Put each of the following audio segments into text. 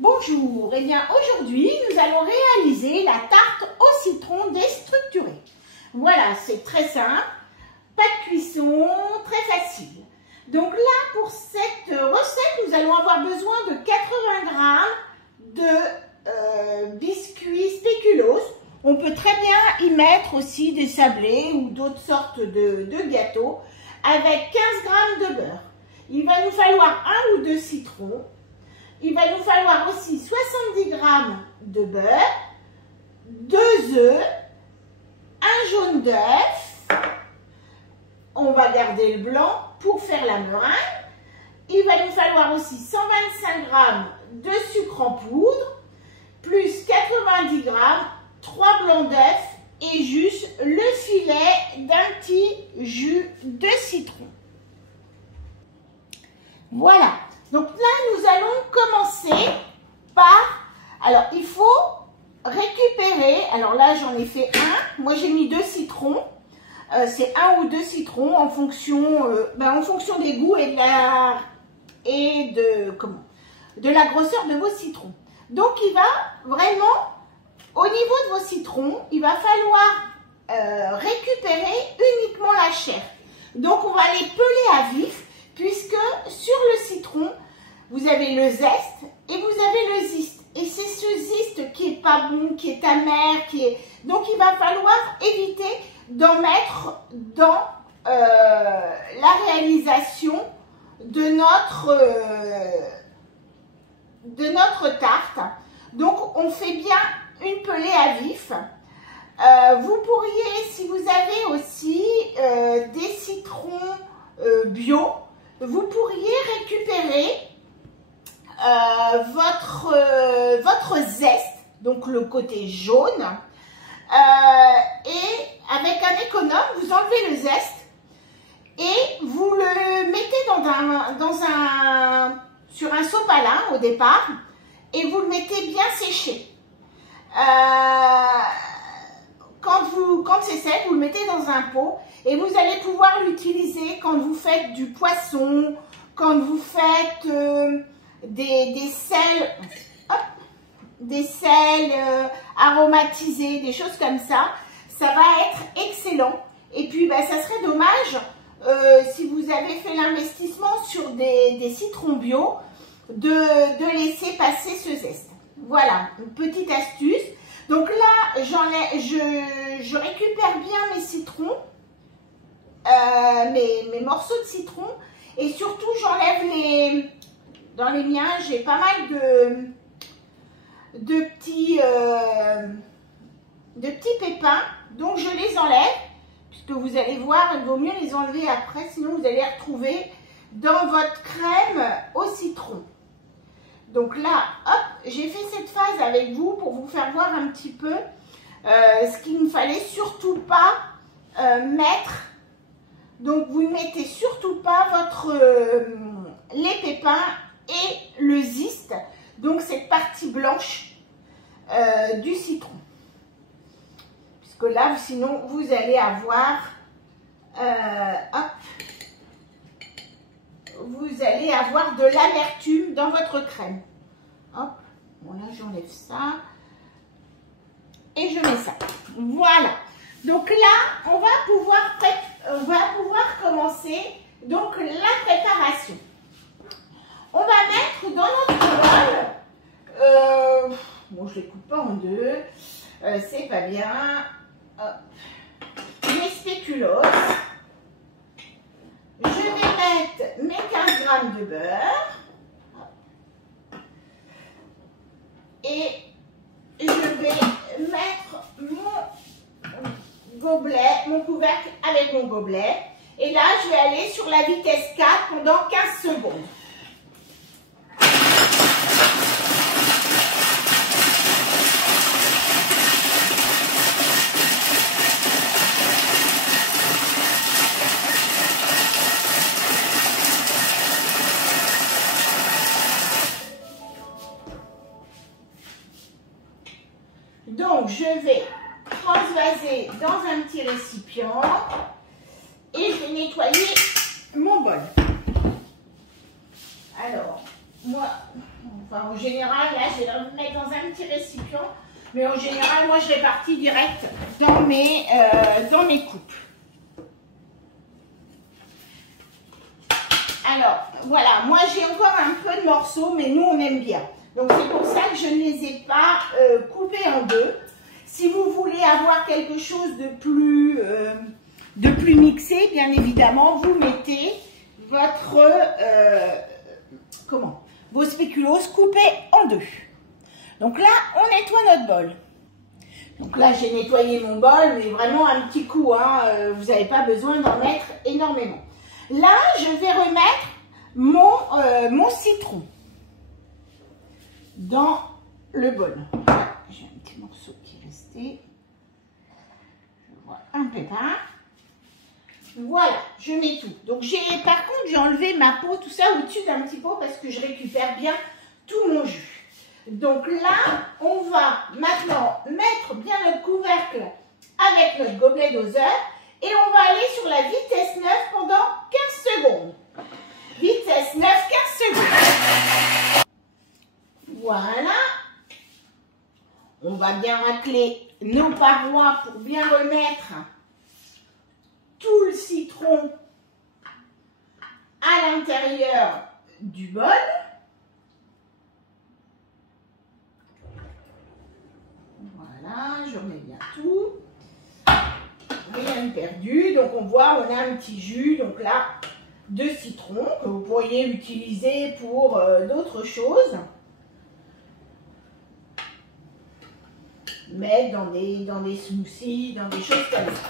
Bonjour, et bien aujourd'hui nous allons réaliser la tarte au citron déstructurée. Voilà, c'est très simple, pas de cuisson, très facile. Donc là pour cette recette nous allons avoir besoin de 80 g de biscuits spéculoos. On peut très bien y mettre aussi des sablés ou d'autres sortes de gâteaux avec 15 g de beurre. Il va nous falloir 1 ou 2 citrons. Il va nous falloir aussi 70 g de beurre, 2 œufs, un jaune d'œuf. On va garder le blanc pour faire la meringue. Il va nous falloir aussi 125 g de sucre en poudre, plus 90 g, 3 blancs d'œuf et juste le filet d'un petit jus de citron. Voilà. Donc là, nous allons commencer par... Alors, il faut récupérer... Alors là, j'en ai fait un. Moi, j'ai mis 2 citrons. C'est 1 ou 2 citrons en fonction des goûts et de la grosseur de vos citrons. Donc, il va vraiment, au niveau de vos citrons, il va falloir récupérer uniquement la chair. Donc, on va les peler à vif. Puisque sur le citron, vous avez le zeste et vous avez le zeste. Et c'est ce zeste qui est pas bon, qui est amer, donc il va falloir éviter d'en mettre dans la réalisation de notre tarte. Donc on fait bien une pelée à vif. Vous pourriez, si vous avez aussi des citrons bio, vous pourriez récupérer votre zeste, donc le côté jaune, et avec un économe, vous enlevez le zeste et vous le mettez sur un sopalin au départ et vous le mettez bien sécher. Quand c'est sec, vous le mettez dans un pot et vous allez pouvoir l'utiliser quand vous faites du poisson, quand vous faites des sels aromatisés, des choses comme ça. Ça va être excellent. Et puis, ça serait dommage, si vous avez fait l'investissement sur des citrons bio, de laisser passer ce zeste. Voilà, une petite astuce. Donc là, je récupère bien mes citrons, mes morceaux de citron, et surtout j'enlève dans les miens, j'ai pas mal de petits pépins, donc je les enlève, puisque vous allez voir, il vaut mieux les enlever après, sinon vous allez les retrouver dans votre crème au citron. Donc là, hop, j'ai fait cette phase avec vous pour vous faire voir un petit peu ce qu'il ne fallait surtout pas mettre. Donc vous ne mettez surtout pas les pépins et le zeste, donc cette partie blanche du citron. Puisque là, sinon, vous allez avoir, vous allez avoir de l'amertume dans votre crème. Hop, bon là j'enlève ça et je mets ça. Voilà. Donc là, on va pouvoir commencer donc la préparation. On va mettre dans notre bol, bon je les coupe pas en deux, c'est pas bien. Hop. Les spéculoos. Je vais mettre mes 15 g de beurre et je vais mettre mon couvercle avec mon gobelet, et là je vais aller sur la vitesse 4 pendant 15 secondes. Donc, je vais transvaser dans un petit récipient et je vais nettoyer mon bol. Alors, moi, on Enfin, en général, là, je vais le mettre dans un petit récipient. Mais en général, moi, je répartis direct dans mes coupes. Alors, voilà, moi j'ai encore un peu de morceaux, mais nous on aime bien. Donc c'est pour ça que je ne les ai pas coupés en deux. Si vous voulez avoir quelque chose de plus mixé, bien évidemment, vous mettez vos spéculoos coupés en deux. Donc là, on nettoie notre bol. Donc là, j'ai nettoyé mon bol, mais vraiment un petit coup, hein, vous n'avez pas besoin d'en mettre énormément. Là, je vais remettre mon citron dans le bol. J'ai un petit morceau qui est resté. Je vois un pépin. Voilà, je mets tout. Donc, par contre, j'ai enlevé ma peau, tout ça au-dessus d'un petit pot parce que je récupère bien tout mon jus. Donc là, on va maintenant mettre bien notre couvercle avec notre gobelet doseur. Et on va aller sur la vitesse 9 pendant 15 secondes. Vitesse 9, 15 secondes. Voilà. On va bien racler nos parois pour bien remettre tout le citron à l'intérieur du bol. Voilà, je remets bien tout. Rien de perdu, donc on voit on a un petit jus, donc là, de citron que vous pourriez utiliser pour d'autres choses. Mettre dans des smoothies, dans des choses comme ça.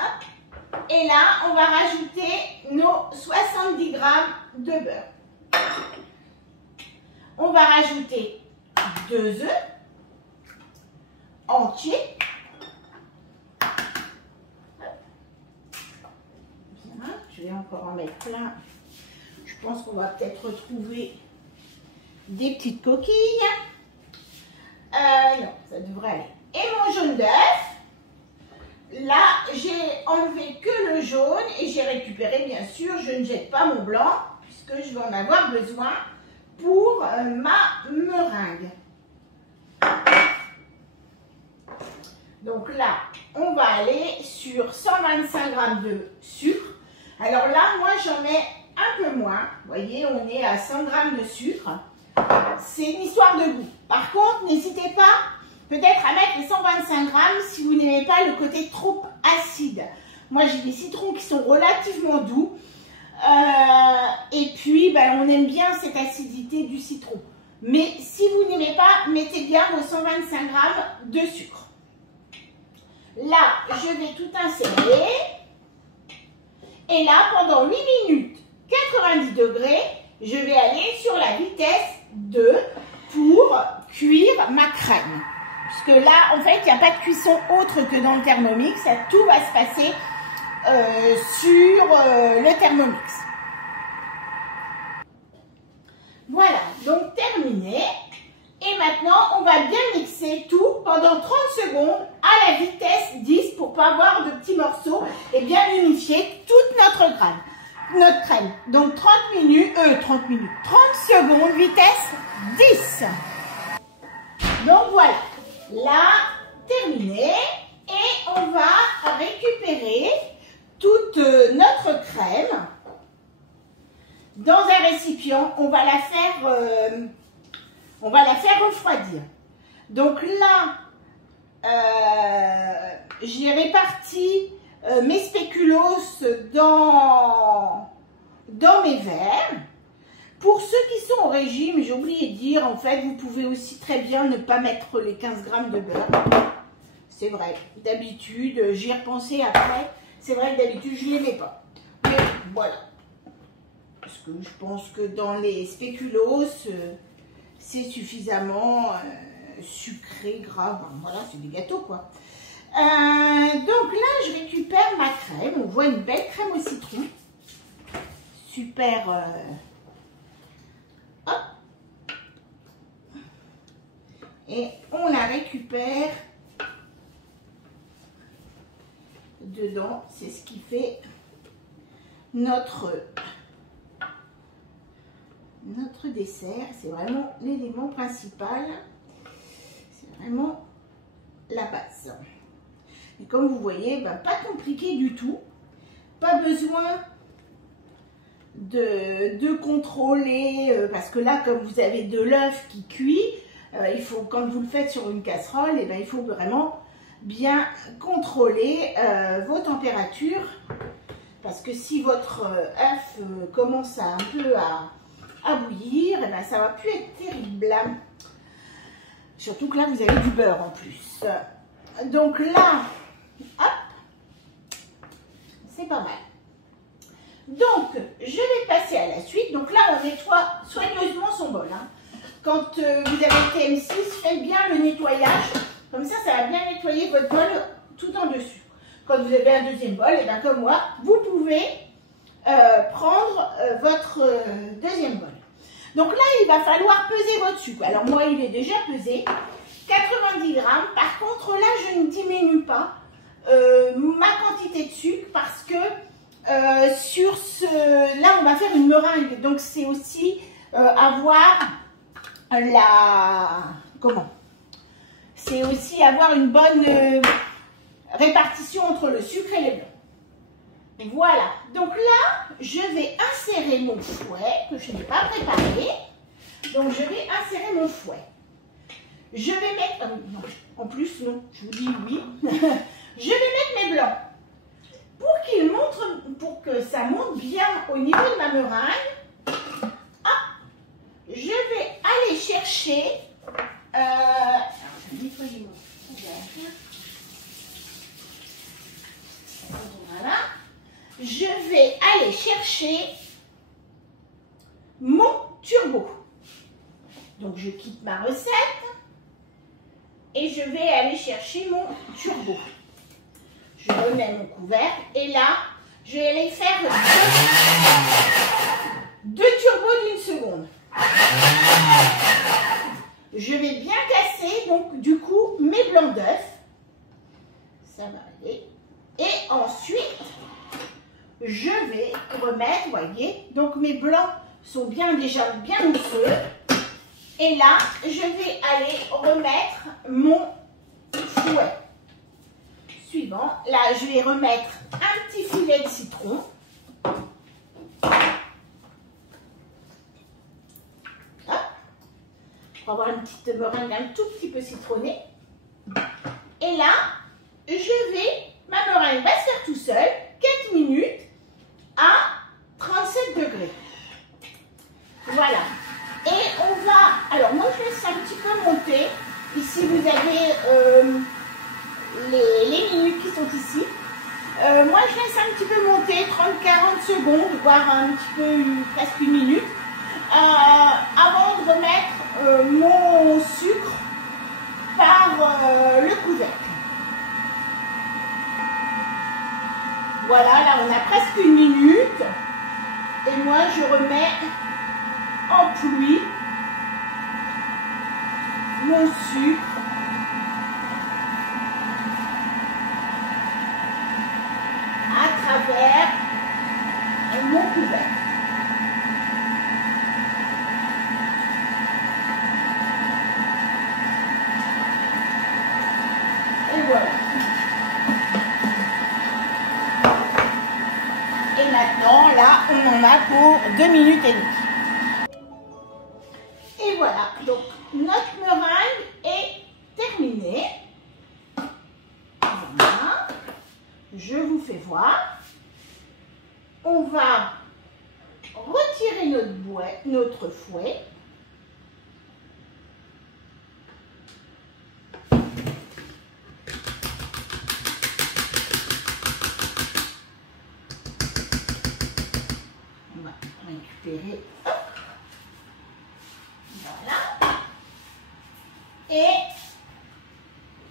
Hop. Et là, on va rajouter nos 70 g de beurre. On va rajouter 2 œufs entiers. Je vais encore en mettre plein. Je pense qu'on va peut-être retrouver des petites coquilles. Non, ça devrait aller. Et mon jaune d'œuf. Là, j'ai enlevé que le jaune et j'ai récupéré, bien sûr, je ne jette pas mon blanc puisque je vais en avoir besoin pour ma meringue. Donc là, on va aller sur 125 g de sucre. Alors là, moi, j'en mets un peu moins. Vous voyez, on est à 100 g de sucre. C'est une histoire de goût. Par contre, n'hésitez pas peut-être à mettre les 125 g si vous n'aimez pas le côté trop acide. Moi, j'ai des citrons qui sont relativement doux. Et puis, on aime bien cette acidité du citron. Mais si vous n'aimez pas, mettez bien vos 125 g de sucre. Là, je vais tout insérer. Et là, pendant 8 minutes, 90 degrés, je vais aller sur la vitesse 2 pour cuire ma crème. Parce que là, en fait, il n'y a pas de cuisson autre que dans le Thermomix. Tout va se passer sur le Thermomix. Voilà, donc terminé. Et maintenant, on va bien mixer tout pendant 30 secondes à la vitesse 10 pour ne pas avoir de petits morceaux et bien unifier toute notre crème. Donc 30 secondes, vitesse 10. Donc voilà, là, terminé. Et on va récupérer toute notre crème dans un récipient. On va la faire refroidir. Donc là, j'ai réparti mes spéculoos dans mes verres. Pour ceux qui sont au régime, j'ai oublié de dire, en fait, vous pouvez aussi très bien ne pas mettre les 15 g de beurre. C'est vrai, d'habitude, j'y ai repensé après, c'est vrai que d'habitude, je ne les mets pas. Mais voilà. Parce que je pense que dans les spéculoos, c'est suffisamment sucré, gras. Voilà, c'est des gâteaux, quoi. Donc là, je récupère ma crème. On voit une belle crème au citron. Super. Hop. Et on la récupère dedans. C'est ce qui fait notre votre dessert. C'est vraiment l'élément principal. C'est vraiment la base. Et comme vous voyez, ben, pas compliqué du tout. Pas besoin de contrôler, parce que là, comme vous avez de l'œuf qui cuit, il faut, quand vous le faites sur une casserole, et ben, il faut vraiment bien contrôler vos températures. Parce que si votre œuf commence un peu à bouillir, et ben, ça va plus être terrible. Surtout que là, vous avez du beurre en plus. Donc là, hop, c'est pas mal. Donc, je vais passer à la suite. Donc là, on nettoie soigneusement son bol. Hein. Quand vous avez TM6, faites bien le nettoyage. Comme ça va bien nettoyer votre bol tout en dessus. Quand vous avez un deuxième bol, et bien comme moi, vous pouvez prendre votre deuxième bol. Donc là, il va falloir peser votre sucre. Alors moi, il est déjà pesé, 90 grammes. Par contre, là, je ne diminue pas ma quantité de sucre parce que sur ce... Là, on va faire une meringue. Donc, c'est aussi avoir la... Comment? C'est aussi avoir une bonne répartition entre le sucre et les blancs. Voilà. Donc là, je vais insérer mon fouet que je n'ai pas préparé. Donc, je vais insérer mon fouet. Je vais mettre... non, en plus, non, je vous dis oui. Je vais mettre mes blancs. Pour que ça monte bien au niveau de ma meringue, je vais aller chercher... alors, je vais nettoyer mon couvert. Voilà. Je vais aller chercher mon turbo. Donc, je quitte ma recette et je vais aller chercher mon turbo. Je remets mon couvercle et là, je vais aller faire deux turbos d'une seconde. Je vais bien casser, donc du coup, mes blancs d'œufs. Ça va aller. Et ensuite, je vais remettre, voyez, donc mes blancs sont déjà bien mousseux. Et là, je vais aller remettre mon fouet. Suivant, là, je vais remettre un petit filet de citron. Hop. Pour avoir une petite meringue un tout petit peu citronnée. Et là, ma meringue va se faire tout seul, 4 minutes à 37 degrés. Voilà. Et on va, alors moi je laisse un petit peu monter. Ici vous avez les minutes qui sont ici. Moi je laisse un petit peu monter, 30-40 secondes, voire un petit peu, presque une minute, avant de remettre mon sucre par le couvercle. Voilà, là on a presque une minute. Et moi je remets en pluie mon sucre à travers mon couvercle. Et voilà. Et maintenant, là, on en a pour 2 minutes et demie. Et voilà, donc notre meringue est terminée. Voilà. Je vous fais voir. On va retirer notre fouet. On va récupérer. Hop. Voilà. Et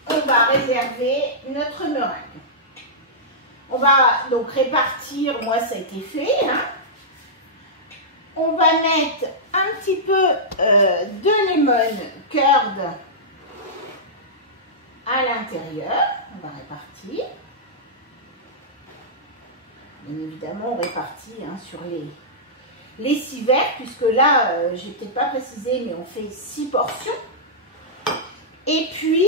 on va réserver notre meringue. On va donc répartir, moi ça a été fait. Hein. On va mettre un petit peu de lemon curd à l'intérieur. On va répartir. Bien évidemment, on répartit hein, sur les les 6 verres, puisque là, j'ai peut-être pas précisé, mais on fait 6 portions. Et puis,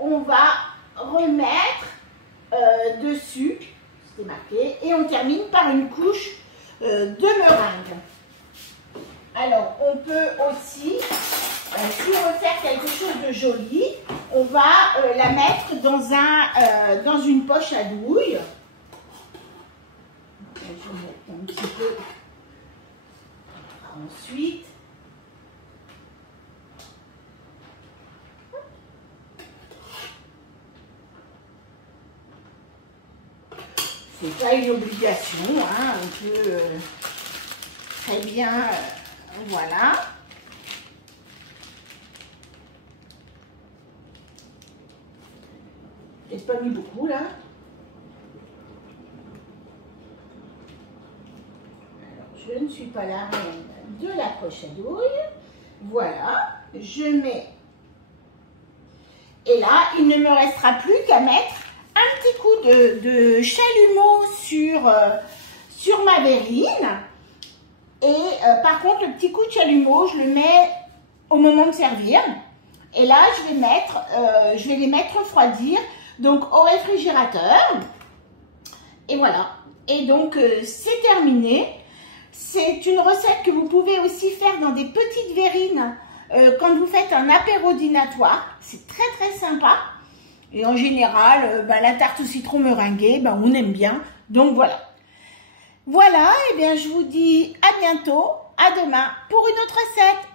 on va remettre dessus, c'était marqué, et on termine par une couche de meringue. Alors, on peut aussi, si on veut faire quelque chose de joli, on va la mettre dans une poche à douille. Je vais mettre un petit peu. Ensuite, c'est pas une obligation, hein, on peut très bien, voilà. J'ai pas mis beaucoup là. Alors, je ne suis pas la reine de la poche à douille. Voilà, je mets. Et là, il ne me restera plus qu'à mettre un petit coup de chalumeau sur ma verrine. Et par contre, le petit coup de chalumeau, je le mets au moment de servir. Et là, je vais les mettre refroidir, donc au réfrigérateur. Et voilà. Et donc, c'est terminé. C'est une recette que vous pouvez aussi faire dans des petites verrines quand vous faites un apéro dînatoire. C'est très très sympa. Et en général, la tarte au citron meringuée, on aime bien. Donc voilà. Voilà, et bien je vous dis à bientôt, à demain pour une autre recette.